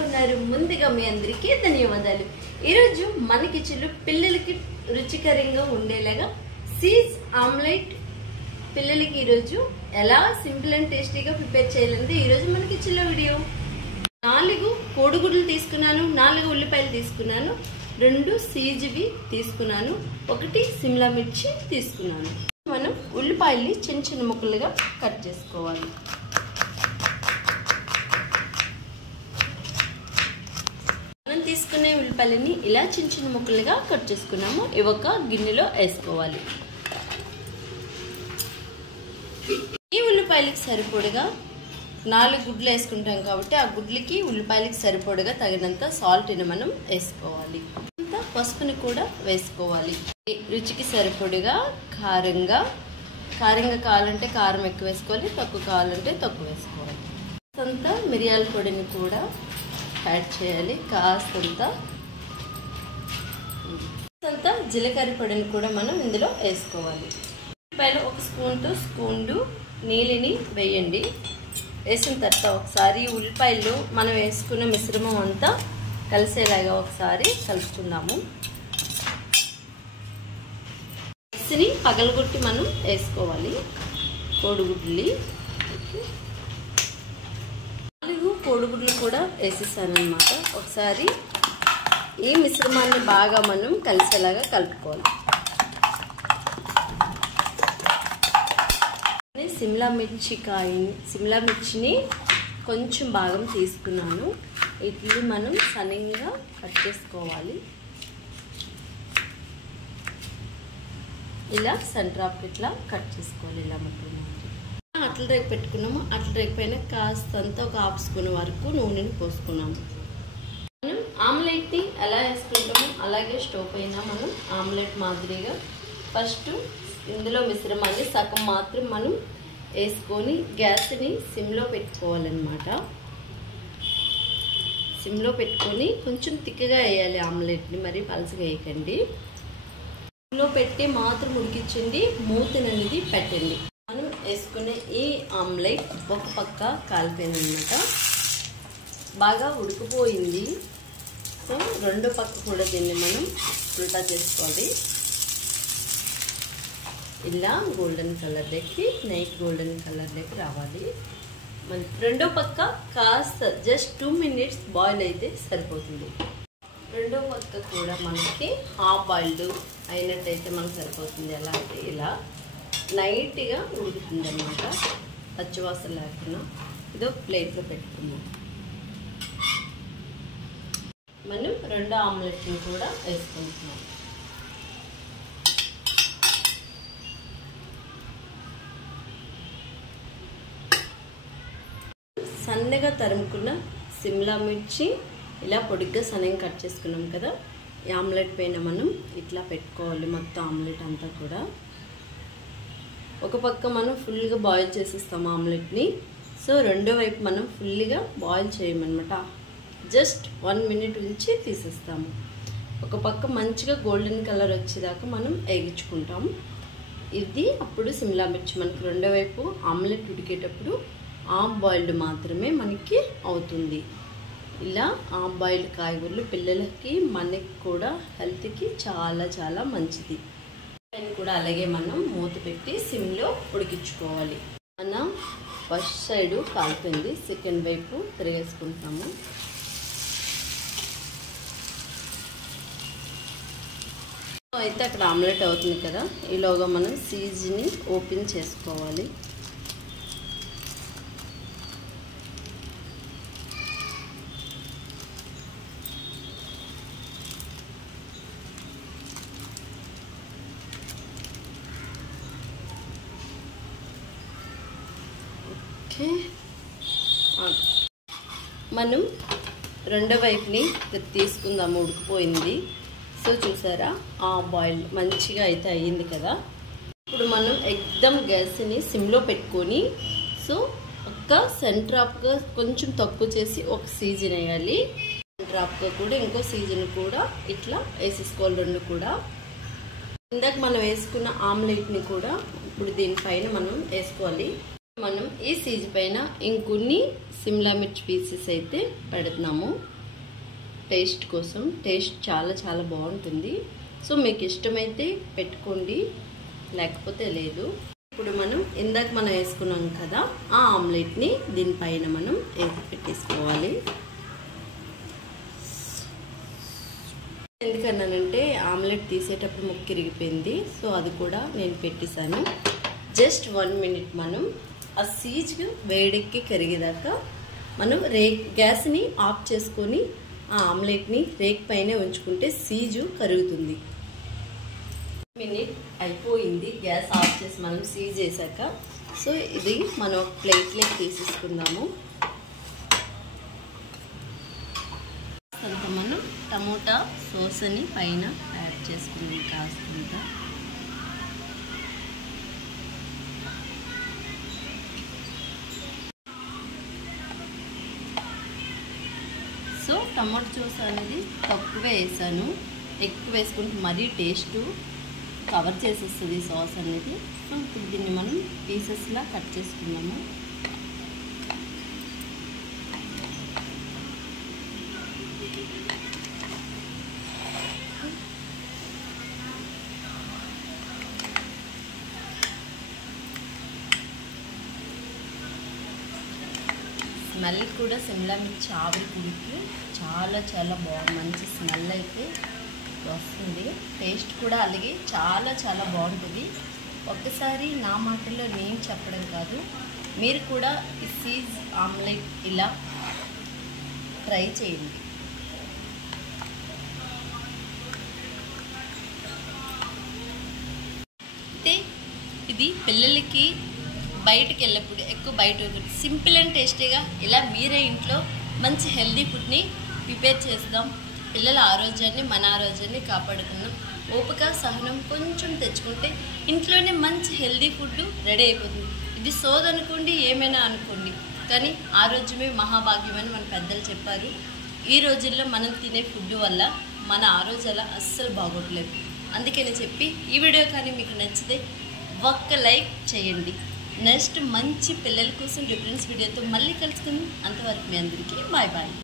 ఉన్నారు? ముందుగా మీ అందరికీ ధన్యవాదాలు. ఈరోజు మన కిచెన్లో పిల్లలకి రుచికరంగా ఉండేలాగా చీజ్ ఆమ్లెట్ పిల్లలకి ఈరోజు ఎలా సింపుల్ అండ్ టేస్టీగా ప్రిపేర్ చేయాలంటే ఈరోజు మన కిచెన్లో వీడియో. 4 కోడిగుడ్లు తీసుకున్నాను, 4 ఉల్లిపాయలు తీసుకున్నాను, 2 చీజ్వి తీసుకున్నాను, 1 సిమ్లా మిర్చి తీసుకున్నాను. మనం ఉల్లిపాయల్ని చిన్న చిన్న ముక్కలుగా కట్ చేసుకోవాలి. మనం తీసుకునే ఉల్లిపాయలని ఇలా చిన్న చిన్న ముక్కలుగా కట్ చేసుకున్నాము. ఇవి ఒక గిన్నెలో వేసుకోవాలి. ఈ ఉల్లిపాయలకి సరిపడగా 4 గుడ్లు వేసుకుంటాం కాబట్టి ఆ గుడ్లకి ఉల్లిపాయలకి సరిపడగా తగినంత సాల్ట్ని మనం వేసుకోవాలి. అంత పసుపుని కూడా వేసుకోవాలి. రుచికి సరిపడగా కారంగా కావాలంటే కారం ఎక్కువ వేసుకోవాలి, తక్కువ కావాలంటే తక్కువ వేసుకోవాలి. కాస్తంత మిరియాల పొడిని కూడా యాడ్ చేయాలి. కాస్తంత జీలకర్ర పొడిని కూడా మనం ఇందులో వేసుకోవాలి. ఉల్లిపాయలు 1 స్పూన్తో స్పూన్లు నీళ్ళని వేయండి. వేసిన తర్వాత ఒకసారి ఉల్లిపాయలు మనం వేసుకున్న మిశ్రమం అంతా కలిసేలాగా ఒకసారి కలుపుకుందాము. ఎగ్స్ని పగలగొట్టి మనం వేసుకోవాలి. కోడిగుడ్లు 4 కోడిగుడ్లు కూడా వేసేసానమాట. ఒకసారి ఈ మిశ్రమాన్ని బాగా మనం కలిసేలాగా కలుపుకోవాలి. సిమ్లా మిర్చిని కొంచెం భాగం తీసుకున్నాను. వీటిని మనం సన్నగా కట్ చేసుకోవాలి. ఇలా సెంటర్ ఆఫ్ ఇట్లా కట్ చేసుకోవాలి. ఇలా మొత్తం అట్ల రేపు పెట్టుకున్నాము. అట్ల రేపు పైన కాస్తంత ఒక 1/2 స్పూన్ వరకు నూనెని పోసుకున్నాము. మనం ఆమ్లెట్ని ఎలా వేసుకుంటామో అలాగే స్టవ్ పైన మనం ఆమ్లెట్ మాదిరిగా ఫస్ట్ ఇందులో మిశ్రమాన్ని సగం మాత్రం మనం వేసుకొని గ్యాస్ని సిమ్లో పెట్టుకోవాలన్నమాట. సిమ్లో పెట్టుకొని కొంచెం తిక్కగా వేయాలి ఆమ్లెట్ని, మరి పలసగా వేయకండి. సిమ్లో పెట్టి మాత్రం ఉడికించండి. మూతను అనేది పెట్టండి. మనం వేసుకునే ఈ ఆమ్లెట్ ఒక పక్క కాలిపోయిందన్నమాట. బాగా ఉడికిపోయింది. సో రెండో పక్క కూడా దీన్ని మనం ఉల్టా చేసుకోవాలి. ఇలా గోల్డెన్ కలర్లోకి నైట్ గోల్డెన్ కలర్లోకి రావాలి. మన రెండో పక్క కాస్త జస్ట్ 2 మినిట్స్ బాయిల్ అయితే సరిపోతుంది. రెండో పక్క కూడా మనకి హాఫ్ బాయిల్డ్ అయినట్టయితే మనకు సరిపోతుంది. ఎలా అంటే ఇలా నైట్గా ఉడుకుతుంది అన్నమాట, పచ్చివాసన లేకుండా. ఇదో ప్లేట్లో పెట్టుకున్నాం. మనం 2 ఆమ్లెట్ని కూడా వేసుకుంటున్నాం. సన్నగా తరుముకున్న సిమ్లా మిర్చి ఇలా పొడిగ్గా సన్నగా కట్ చేసుకున్నాం కదా. ఈ ఆమ్లెట్ పైన మనం ఇట్లా పెట్టుకోవాలి. మొత్తం ఆమ్లెట్ అంతా కూడా ఒక పక్క మనం ఫుల్గా బాయిల్ చేసేస్తాము ఆమ్లెట్ని. సో రెండో వైపు మనం ఫుల్గా బాయిల్ చేయమన్నమాట. జస్ట్ 1 మినిట్ ఉంచి తీసేస్తాము. ఒక పక్క మంచిగా గోల్డెన్ కలర్ వచ్చేదాకా మనం వేగించుకుంటాము. ఇది అప్పుడు సిమ్లా మిర్చి మనకు రెండో వైపు ఆమ్లెట్ ఉడికేటప్పుడు హాఫ్ బాయిల్డ్ మాత్రమే మనకి అవుతుంది. ఇలా హాఫ్ బాయిల్డ్ కాయగూరలు పిల్లలకి మనకి కూడా హెల్త్కి చాలా చాలా మంచిది. దాన్ని కూడా అలాగే మనం మూత పెట్టి సిమ్లో ఉడికించుకోవాలి. మన ఫస్ట్ సైడు కాలిపోయింది, సెకండ్ వైపు తిరిగేసుకుంటాము. అయితే అక్కడ ఆమ్లెట్ అవుతుంది కదా. ఈలోగా మనం చీజ్ని ఓపెన్ చేసుకోవాలి. మనం రెండో వైపుని తీసుకుందాము. ఉడికిపోయింది. సో చూసారా, ఆ బాయిల్ మంచిగా అయితే అయ్యింది కదా. ఇప్పుడు మనం ఎక్దమ్ గ్యాస్ని సిమ్లో పెట్టుకొని సో ఒక సెంటర్ ఆఫ్గా కొంచెం తక్కువ చేసి ఒక సీజన్ వేయాలి. సెంటర్ ఆఫ్గా కూడా ఇంకో సీజన్ కూడా ఇట్లా వేసేసుకోవాలి. 2 కూడా ఇందాక మనం వేసుకున్న ఆమ్లెట్ని కూడా ఇప్పుడు దీనిపైన మనం వేసుకోవాలి. మనం ఈ సీజ్ పైన ఇంకొన్ని సిమ్లా మిర్చి పీసెస్ అయితే పెడుతున్నాము టేస్ట్ కోసం. టేస్ట్ చాలా చాలా బాగుంటుంది. సో మీకు ఇష్టమైతే పెట్టుకోండి, లేకపోతే లేదు. ఇప్పుడు మనం ఇందాక మనం వేసుకున్నాం కదా ఆ ఆమ్లెట్ని దీనిపైన మనం పెట్టేసుకోవాలి. ఎందుకన్నానంటే ఆమ్లెట్ తీసేటప్పుడు ముక్కు ఇరిగిపోయింది. సో అది కూడా నేను పెట్టేశాను. జస్ట్ 1 మినిట్ మనం ఆ సీజ్ వేడెక్కి కరిగేదాకా మనం గ్యాస్ని ఆఫ్ చేసుకొని ఆ ఆమ్లెట్ని రేక్ పైన ఉంచుకుంటే సీజు కరుగుతుంది. 1 మినిట్ అయిపోయింది గ్యాస్ ఆఫ్ చేసి మనం సీజ్ చేశాక. సో ఇది మనం ప్లేట్లోకి తీసేసుకుందాము. అంత మనం టమోటా సాస్ అని పైన యాడ్ చేసుకుందాం కాస్తంత. సో టమాటో సాస్ అనేది తక్కువే వేసాను, ఎక్కువ వేసుకుంటే మరీ టేస్ట్ కవర్ చేసేస్తుంది సాస్ అనేది. సో ఇప్పుడు దీన్ని మనం పీసెస్లా కట్ చేసుకున్నాము. స్మెల్ కూడా సిమ్లా మిర్చి ఆవిరి పుడికి చాలా చాలా మంచి స్మెల్ అయితే వస్తుంది. టేస్ట్ కూడా అలాగే చాలా చాలా బాగుంటుంది. ఒక్కసారి నా మాటల్లో నేను చెప్పడం కాదు, మీరు కూడా ఈ సీజ్ ఆమ్లెట్ ఇలా ట్రై చేయండి. అయితే ఇది పిల్లలకి బయటకు వెళ్ళినప్పుడు ఎక్కువ బయట సింపుల్ అండ్ టేస్టీగా ఇలా మీరే ఇంట్లో మంచి హెల్దీ ఫుడ్ని ప్రిపేర్ చేద్దాం. పిల్లల ఆరోగ్యాన్ని మన ఆరోగ్యాన్ని కాపాడుకుందాం. ఓపిక సహనం కొంచెం తెచ్చుకుంటే ఇంట్లోనే మంచి హెల్దీ ఫుడ్ రెడీ అయిపోతుంది. ఇది సోదనుకోండి ఏమైనా అనుకోండి, కానీ ఆరోగ్యమే మహాభాగ్యమని మన పెద్దలు చెప్పారు. ఈ రోజుల్లో మనం తినే ఫుడ్ వల్ల మన ఆరోగ్యాలు అస్సలు బాగోట్లేదు. అందుకని చెప్పి ఈ వీడియో కానీ మీకు నచ్చితే ఒక్క లైక్ చేయండి. నెక్స్ట్ మంచి పిల్లల కోసం డిఫరెన్స్ వీడియోతో మళ్ళీ కలుసుకుందాం. అంతవరకు మీ అందరికీ బాయ్ బాయ్.